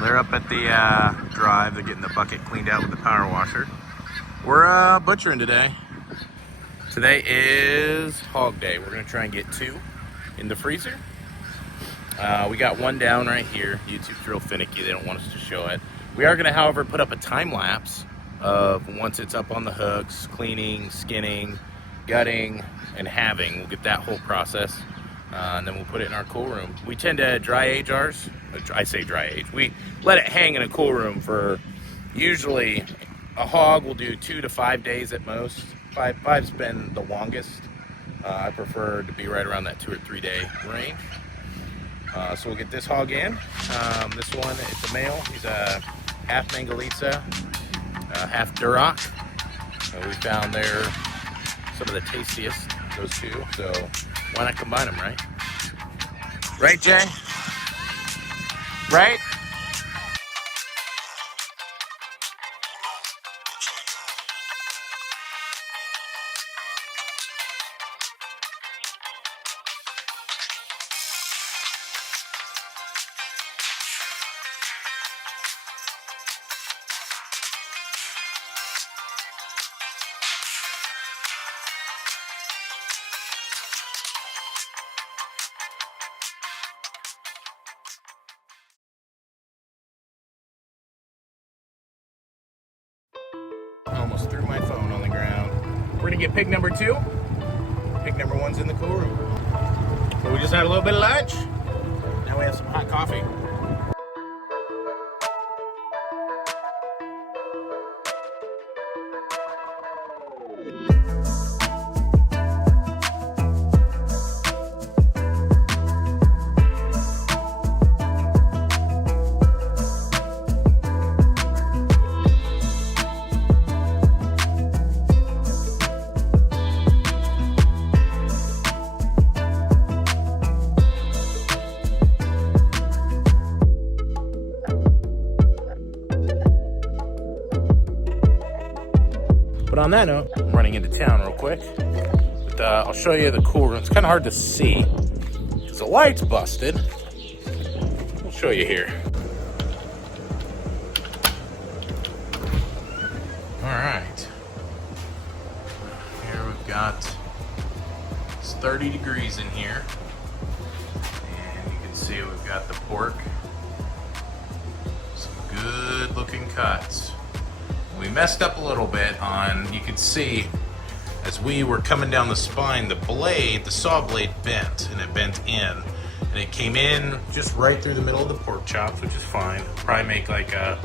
They're up at the drive. They're getting the bucket cleaned out with the power washer. We're butchering today. Today is hog day. We're gonna try and get 2 in the freezer. We got 1 down right here. YouTube's real finicky. They don't want us to show it. We are gonna, however, put up a time lapse of once it's up on the hooks, cleaning, skinning, gutting, and halving. We'll get that whole process. And then we'll put it in our cool room. We tend to dry age ours. I say dry age. We let it hang in a cool room for usually a hog will do 2 to 5 days at most. Five's been the longest. I prefer to be right around that 2 or 3 day range. So we'll get this hog in. This one, it's a male. He's a half Mangalitsa, half Duroc. We found they're some of the tastiest, those two. So why not combine them, right? Right, Jay? Right? Almost threw my phone on the ground. We're gonna get pig number 2. Pig number 1's in the cool room. So we just had a little bit of lunch. Now we have some hot coffee. But on that note, I'm running into town real quick. But I'll show you the cool room. It's kind of hard to see because the light's busted. I'll show you here. All right. Here we've got, it's 30 degrees in here. And you can see we've got the pork. Some good looking cuts. We messed up a little bit on, you could see as we were coming down the spine, the saw blade bent, and it bent in. And it came in just right through the middle of the pork chops, which is fine. Probably make like a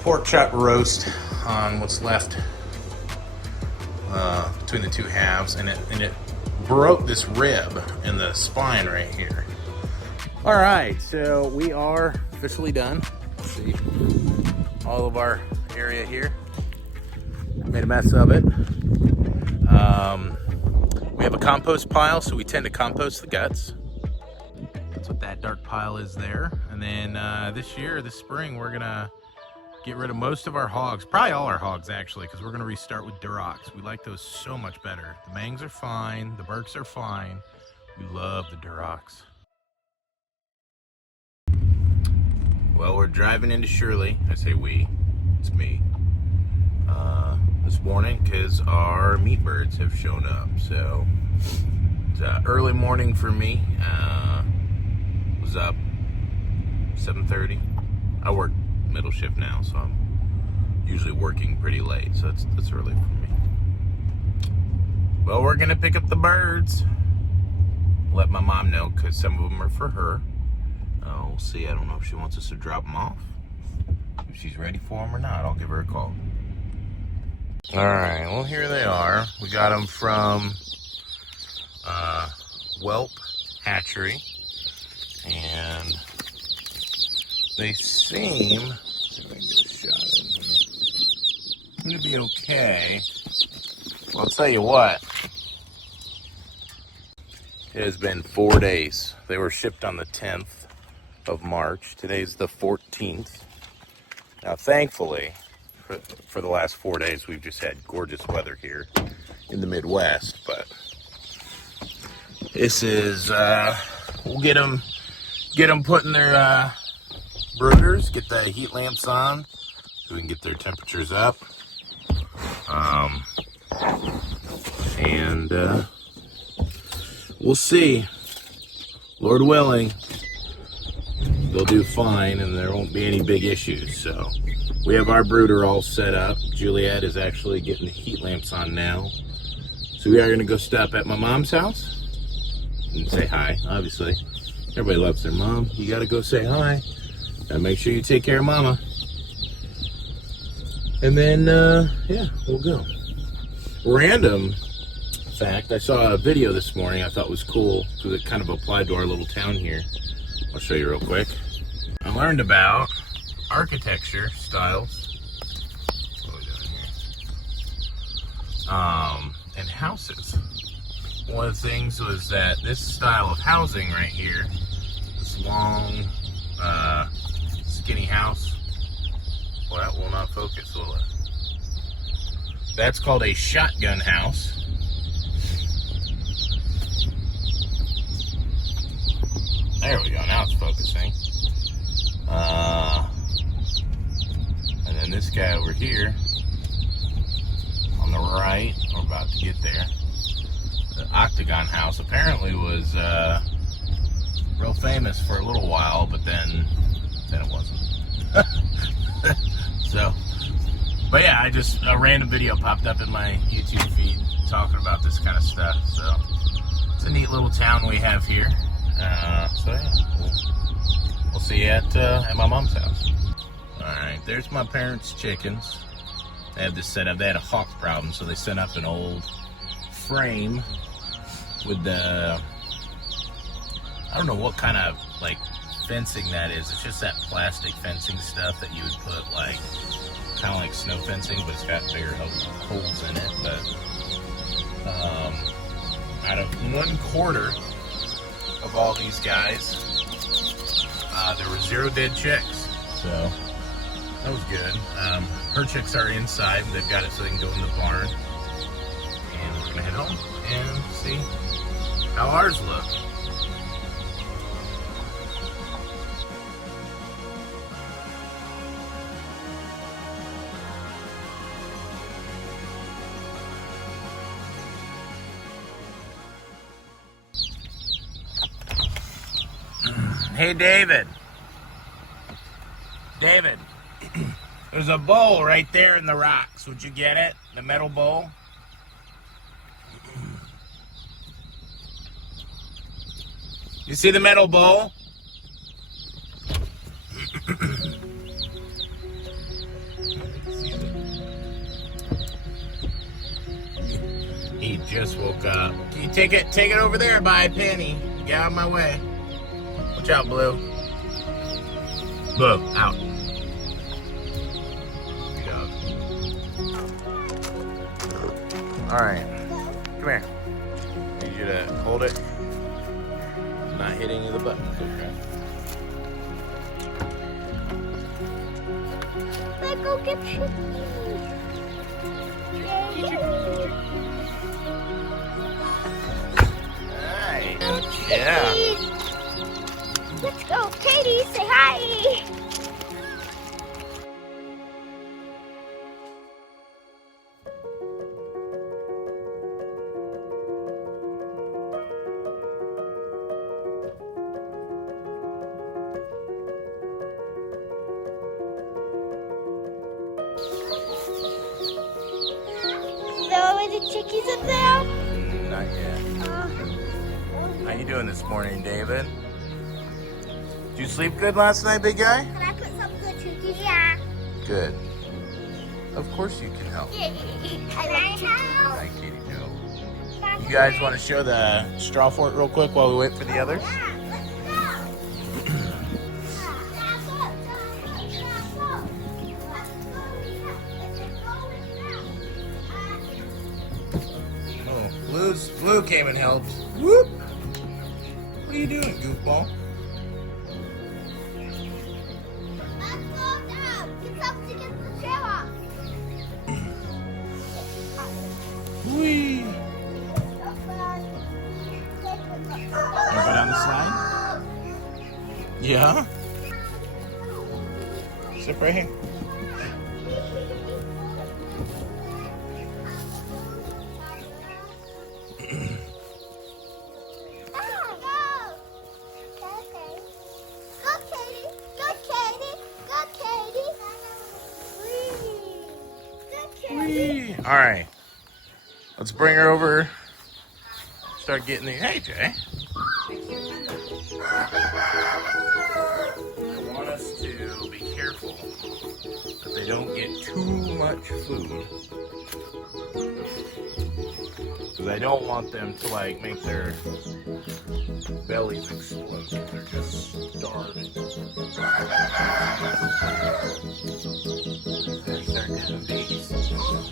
pork chop roast on what's left between the 2 halves, and it broke this rib in the spine right here. All right, so we are officially done. Let's see. All of our area here. Made a mess of it. We have a compost pile, so we tend to compost the guts. That's what that dark pile is there. And then this spring, we're gonna get rid of most of our hogs, probably all our hogs actually, because we're gonna restart with Durocs. We like those so much better. The Mangs are fine, the Burks are fine. We love the Durocs. Well, we're driving into Shirley. I say we, it's me. This morning because our meat birds have shown up. So it's early morning for me. Was up 7:30. I work middle shift now, so I'm usually working pretty late. So that's early for me. Well, we're gonna pick up the birds. Let my mom know because some of them are for her. We'll see. I don't know if she wants us to drop them off. If she's ready for them or not, I'll give her a call. All right, well, here they are. We got them from Whelp Hatchery, and they seem, let's see if I can get a shot in here. It's gonna be okay. Well, I'll tell you what. It has been 4 days. They were shipped on the 10th of March. Today's the 14th. Now, thankfully, for the last 4 days, we've just had gorgeous weather here in the Midwest, but this is, we'll get them put in their brooders, get the heat lamps on so we can get their temperatures up. And we'll see. Lord willing, they'll do fine and there won't be any big issues. So we have our brooder all set up. Juliet is actually getting the heat lamps on now. So we are going to go stop at my mom's house and say hi, obviously. Everybody loves their mom. You got to go say hi. Gotta make sure you take care of mama. And then, yeah, we'll go. Random fact, I saw a video this morning I thought was cool because it kind of applied to our little town here. I'll show you real quick. I learned about architecture styles. What are we doing here? And houses. One of the things was that this style of housing right here, this long, skinny house, well, that will not focus, will it? That's called a shotgun house. There we go, now it's focusing. And then this guy over here, on the right, we're about to get there. The octagon house apparently was real famous for a little while, but then it wasn't. So, but yeah, a random video popped up in my YouTube feed talking about this kind of stuff. So it's a neat little town we have here. So yeah, we'll see you at my mom's house. All right, there's my parents' chickens. They have this set up. They had a hawk problem, so they set up an old frame with the, I don't know what kind of like fencing that is. It's just that plastic fencing stuff that you would put like, kind of like snow fencing, but it's got bigger holes in it. But out of 1/4 of all these guys, there were 0 dead chicks. So that was good. Her chicks are inside. They've got it so they can go in the barn. And we're gonna head home and see how ours look. Hey, David. David, there's a bowl right there in the rocks. Would you get it? The metal bowl? You see the metal bowl? He just woke up. Can you take it over there by a penny? Get out of my way. Watch out, Blue. Blue, out. Good dog. All right, come here. I need you to hold it. Not hit any of the buttons, okay? Let's go get Nice. Yeah. Let's go, Katie, say hi. Are the chickies up there? Not yet. How you doing this morning, David? Did you sleep good last night, big guy? Can I put some good cookies? Yeah. Good. Of course you can help. Can I help? Hi, Katie Joe. You guys want to show the straw fort real quick while we wait for the others? Yeah, Oh, Blue came and helped. Whoop! What are you doing, goofball? Whee! Wanna go down the slide? Yeah? Sit right here. Whee. All right, let's bring her over. Start getting the. Hey, Jay. I want us to be careful that they don't get too much food, because I don't want them to like make their bellies explode. They're just starving. They're starting to have babies.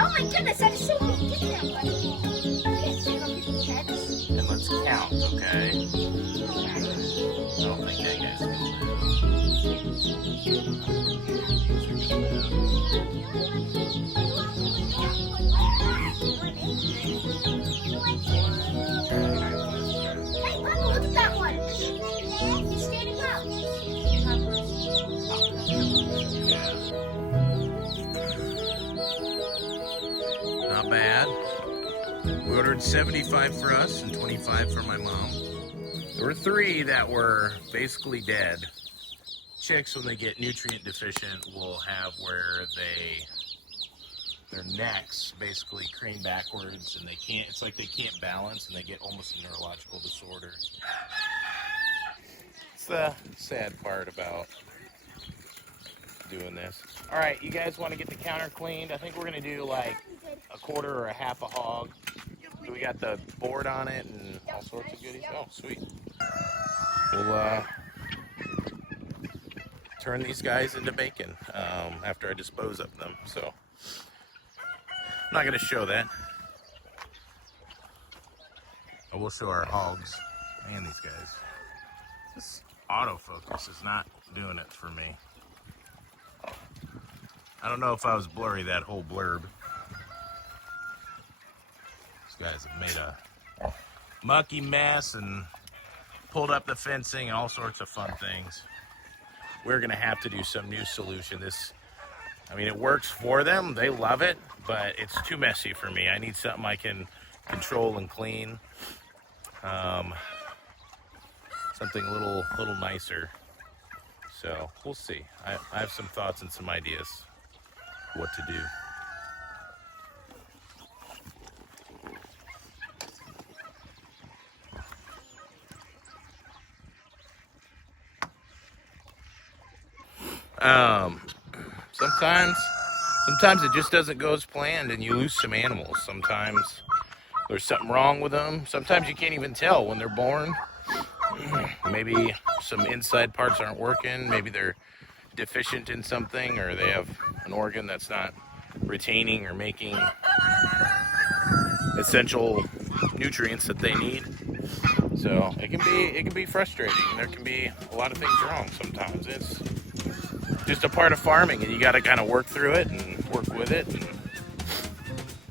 Oh my goodness, that is so big. Get down, buddy. Yes, I don't get heads. And let's count, okay? I don't think that guy's gonna Hey, Mama, look at that one. He's standing up. Not bad. We ordered 75 for us and 25 for my mom. There were 3 that were basically dead. Chicks, when they get nutrient deficient, will have where their necks basically crane backwards, and it's like they can't balance, and they get almost a neurological disorder. It's the sad part about doing this. All right, you guys want to get the counter cleaned? I think we're gonna do like a quarter or a half a hog. We got the board on it and all sorts of goodies. Oh, sweet. We'll turn these guys into bacon after I dispose of them. So I'm not gonna show that. I will show our hogs and these guys. This autofocus is not doing it for me. I don't know if I was blurry that whole blurb. These guys have made a mucky mess and pulled up the fencing and all sorts of fun things. We're gonna have to do some new solution. I mean, it works for them, they love it, but it's too messy for me. I need something I can control and clean. Something a little nicer. So we'll see. I have some thoughts and some ideas what to do. Sometimes it just doesn't go as planned and you lose some animals. Sometimes there's something wrong with them. Sometimes you can't even tell when they're born. Maybe some inside parts aren't working. Maybe they're deficient in something, or they have an organ that's not retaining or making essential nutrients that they need. So it can be frustrating. There can be a lot of things wrong sometimes. It's just a part of farming, and you got to kind of work through it and work with it. And,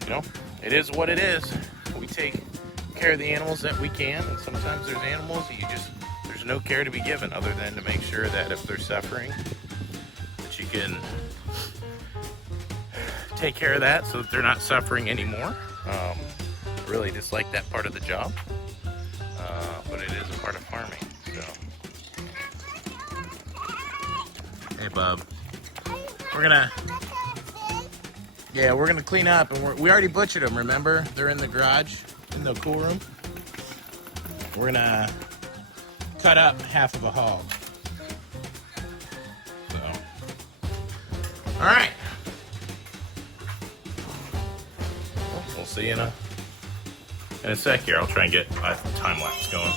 you know, it is what it is. We take care of the animals that we can, and sometimes there's animals that there's no care to be given other than to make sure that if they're suffering, that you can take care of that so that they're not suffering anymore. I really dislike that part of the job, but it is a part of farming. So, hey, bub, we're gonna clean up, and we already butchered them. Remember, they're in the garage, in the cool room. We're gonna cut up half of a hog. So, all right. We'll see you in a sec here. I'll try and get a time lapse going.